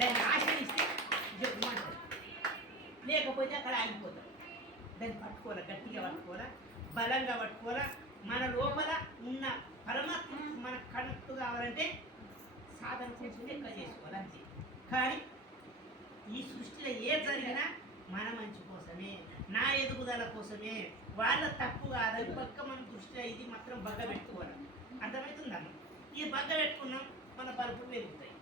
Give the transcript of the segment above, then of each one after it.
దాన్ని ఆశ్రయిస్తే జరుగుమంటారు, లేకపోతే అక్కడ ఆగిపోతాం. దాన్ని పట్టుకోవాలా, గట్టిగా పట్టుకోవాలా, బలంగా పట్టుకోవాలా. మన లోపల ఉన్న పరమాత్మ మనకు కనెక్ట్ కావాలంటే సాధన కొంచెం ఎక్కువ చేసుకోవాలి అంతే. కానీ ఈ సృష్టిలో ఏ జరిగినా మన మంచి కోసమే, నా ఎదుగుదల కోసమే, వాళ్ళ తప్పు కాదని పక్క మన దృష్టిలో ఇది మాత్రం బగ్గ పెట్టుకోవాలి. అర్థమవుతుందమ్మా? ఈ బగ్గ పెట్టుకున్నాం, మన పరుపులు పెరుగుతాయి.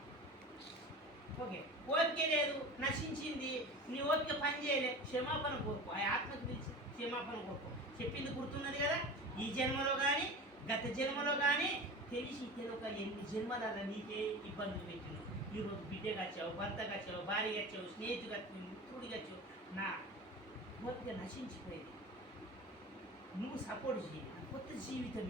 ఓకే, ఓపిక లేదు, నశించింది, నీ ఓపిక పని చేయలే, క్షమాపణ కోరుకో. ఆ ఆత్మకు పిలిచి క్షమాపణ కోరుకో. చెప్పింది గుర్తున్నది కదా, ఈ జన్మలో కానీ గత జన్మలో కానీ తెలిసి తెలియక ఎన్ని జన్మలలో నీకే ఇబ్బందులు పెట్టినావు. ఈరోజు బిడ్డగా వచ్చావు, భర్తగా వచ్చావు, భార్యగా వచ్చావు, స్నేహితుగా మిత్రుడిగా వచ్చావు. నా ఓపిక నశించిపోయింది, నువ్వు సపోర్ట్ చేయి, నా కొత్త జీవితం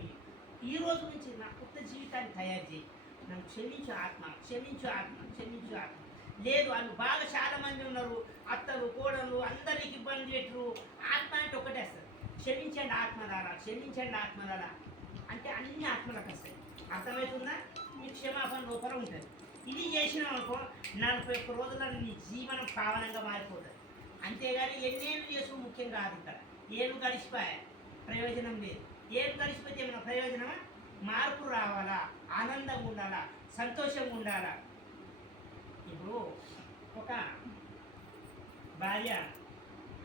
ఈ రోజు నుంచి నా కొత్త జీవితాన్ని తయారు చేయి, నన్ను క్షమించు ఆత్మ, క్షమించు ఆత్మ, క్షమించు ఆత్మ. లేదు వాళ్ళు బాగా చాలా మంది ఉన్నారు, అత్తలు కోడలు అందరికి ఇబ్బంది పెట్టరు. ఆత్మ అంటే ఒకటేస్తారు, క్షమించండి ఆత్మలారా, క్షమించండి ఆత్మలారా అంటే అన్ని ఆత్మలకు వస్తాయి. అర్థమవుతుందా? మీ క్షమాపణ లోపల ఉంటుంది. ఇది చేసినాం అనుకో 41 రోజుల్లో నీ జీవనం పావనంగా మారిపోతుంది. అంతేగాని ఎన్నేళ్ళు చేసుకు ముఖ్యం కాదు. ఇక్కడ ఏళ్ళు గడిచిపోయా ప్రయోజనం లేదు. ఏళ్ళు గడిచిపోతే ఏమైనా ప్రయోజనమా? మార్పు రావాలా, ఆనందంగా ఉండాలా, సంతోషంగా ఉండాలా. ఇప్పుడు ఒక భార్య